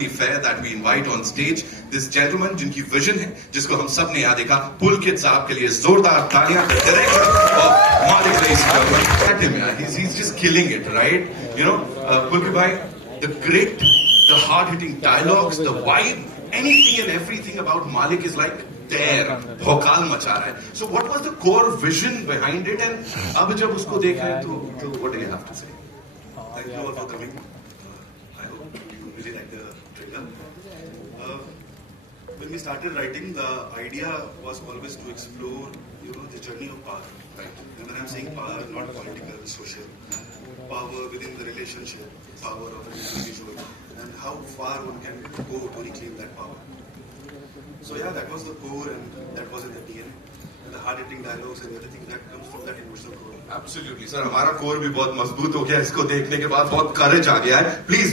fair that we invite on stage this gentleman जिनकी vision है, जिसको हम सब ने यहाँ देखा, पुलकित साहब के लिए जोरदार तालियां. Director of Malik, ladies and gentlemen. Look at him, man. He's just killing it, right? You know, Pulkit bhai, the grit, the hard-hitting dialogues, the vibe, anything and everything about Malik is like there, भौकाल मचा रहा है. So what was the core vision behind it? And अब जब उसको देख रहे हैं तो what do you have to say? Thank you all for coming. I hope you really like the trailer. When we started writing, the idea was always to explore, the journey of power. Right. And when I'm saying power, not political, social, power within the relationship, power of an individual, and how far one can go to reclaim that power. So yeah, that was the core, and that was in the DNA. And the hard-hitting dialogues and everything that comes from that emotional core. Absolutely, sir. हमारा core भी बहुत मजबूत हो गया इसको देखने के बाद, बहुत करेज आ गया है. Please,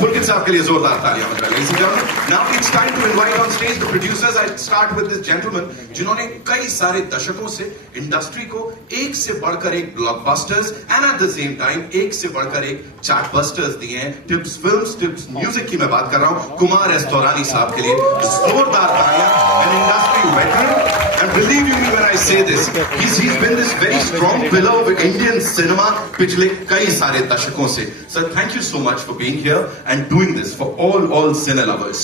पुलकित साहब के लिए जोरदार तालियां बजाएं. Ladies and gentlemen, now it's time to invite on stage the producers. I start with this gentleman, जिन्होंने कई सारे दशकों से इंडस्ट्री को एक से बढ़कर एक blockbusters and at the same time एक से बढ़कर एक चार्टबस्टर्स दिए हैं. टिप्स फिल्म्स, टिप्स म्यूजिक की मैं बात कर रहा हूँ. कुमार एस तौरानी साहब के लिए जोरदार तालियां. An industry veteran. And believe you me when I say this, he's been this very strong pillar of Indian cinema पिछले कई सारे दशकों से. Sir, thank you so much for being here and doing this for all cine lovers.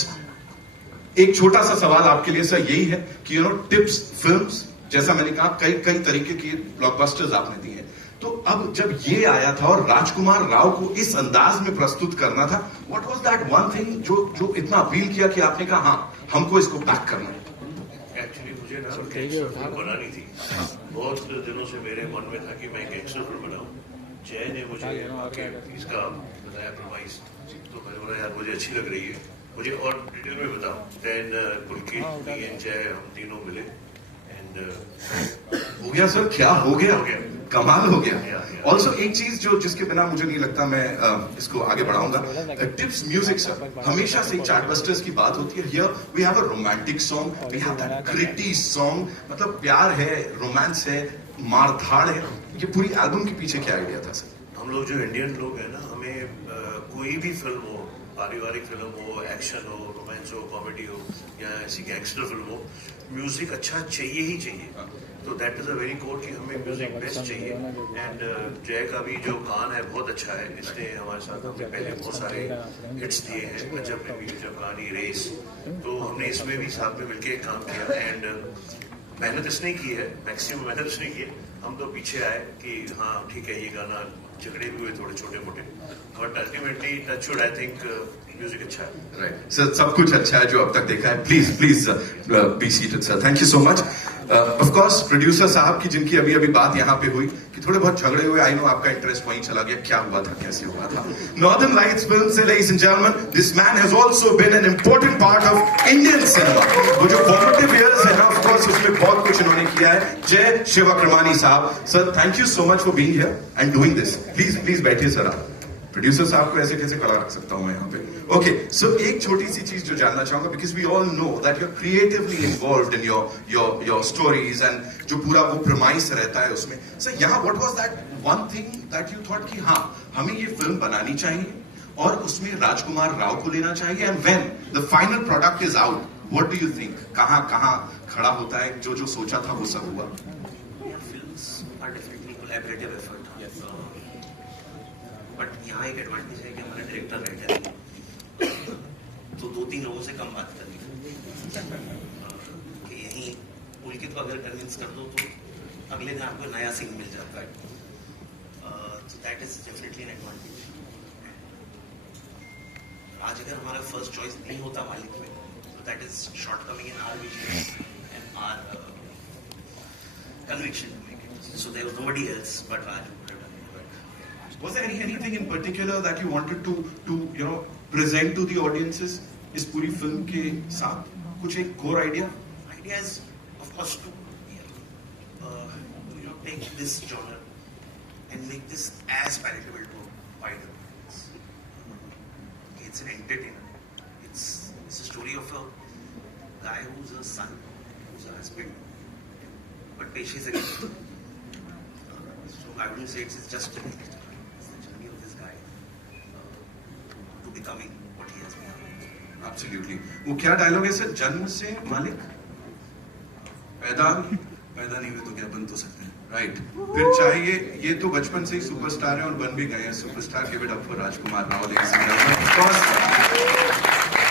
एक छोटा सा सवाल आपके लिए सर यही है कि टिप्स फिल्म्स, जैसा मैंने कहा, कई तरीके की ब्लॉकबस्टर्स आपने दिए हैं. तो अब जब ये आया था और राजकुमार राव को इस अंदाज में प्रस्तुत करना था, what was that one thing जो इतना अपील किया कि आपने कहा हाँ हमको इसको पैक करना है? एक्चुअली मुझे ना गैंगस्टर फिल्म बनानी थी. बहुत दिनों से मेरे मन में था कि मैं गैंगस्टर फिल्म बनाऊं. जय ने मुझे आके इसका बताया प्रमाइस, तो मैंने बोला यार मुझे अच्छी लग रही है, मुझे और डिटेल में बताओ. देन पुलकित एंड जय हम तीनों मिले एंड हो गया सर. क्या हो गया, कमाल हो गया. ऑल्सो एक चीज जिसके बिना मुझे नहीं लगता मैं इसको आगे बढ़ाऊंगा, टिप्स म्यूजिक सर. हमेशा से चार्टबस्टर्स की बात होती है. Here we have a romantic song, we have that gritty song. मतलब प्यार है, रोमांस है, मारधाड़ है. ये पूरी एल्बम के पीछे क्या आइडिया था सर? हम लोग जो इंडियन लोग हैं ना, हमें कोई भी फिल्म हो, पारिवारिक फिल्म हो, एक्शन हो, रोमांस हो, कॉमेडी हो या ऐसी गैंगस्टर फिल्म हो, म्यूजिक अच्छा चाहिए ही चाहिए. तो that is a very core कि हमें म्यूजिक बेस्ट चाहिए. एंड जय का भी जो गान है बहुत अच्छा है. इसने हमारे साथ हमने पहले बहुत सारे हिट्स दिए हैं, पंजाब में भी जब गानी रेस, तो हमने इसमें भी साथ में मिलकर काम किया. एंड मेहनत इसने की है, मैक्सिमम मेहनत इसने की है. हम तो पीछे आए कि हाँ ठीक है, ये गाना झगड़े भी हुए थोड़े छोटे मोटे, but ultimately touch would I think music अच्छा है. राइट सर, सब कुछ अच्छा है जो अब तक देखा है. Please be seated sir. Thank you so much. Of course producer साहब की जिनकी अभी बात यहाँ पे हुई कि थोड़े बहुत झगड़े हुए. आई नो आपका इंटरेस्ट वहीं चला गया. क्या हुआ था, कैसे हुआ था? नॉर्दर्न लाइट्स फिल्म से, ladies and gentleman, this man has also been an important part of Indian cinema. वो जो फॉर्मेटिव इयर्स है ना, ऑफ कोर्स उसमें बहुत कुछ इन्होंने किया है. जय शिवक्रमानी साहब. Sir thank you so much for being here and doing this. Please बैठिए सर. आप प्रोड्यूसर साहब को ऐसे कैसे खड़ा रख सकता हूं मैं यहाँ पे? ओके, सो एक छोटी सी चीज जो जानना चाहूंगा, because we all know that you are creatively involved in your stories and जो पूरा वो प्रमाइस रहता है उसमें. सर यहाँ what was that one thing that you thought कि हाँ हमें ये फिल्म बनानी चाहिए और उसमें राजकुमार राव को लेना चाहिए, and when the final product is out, what do you think? कहाँ खड़ा होता है जो सोचा था वो सब हुआ? Films are definitely collaborative effort. But यहाँ एक एडवांटेज है कि हमारे डायरेक्टर बैठे हैं, तो 2-3 लोगों से कम बात करनी कि यहीं पुलकित को अगर कन्विंस कर दो तो अगले दिन आपको नया सीन मिल जाता है. तो that is definitely an advantage. आज अगर हमारा फर्स्ट चॉइस नहीं होता मालिक में, तो that is shortcoming in our vision and our conviction to make it. So there was nobody else but Raj. Was there anything in particular that you wanted to present to the audiences इस पूरी film के साथ? कुछ एक core idea? Idea is, of course, to take this genre and make this as palatable to a wider audience. It's an entertainer. It's a story of a guy who's a son, who's a husband, but पेशे से नहीं. So I wouldn't say it's just a journey of this guy to becoming what he has become. Absolutely. वो क्या dialogue है sir, जन्म से मालिक, पैदा नहीं हुए तो क्या बन तो सकते हैं, राइट? फिर चाहे ये तो बचपन से ही सुपरस्टार है और बन भी गए हैं superstar. Give it up for Rajkumar Rao, ladies and gentlemen. Of course,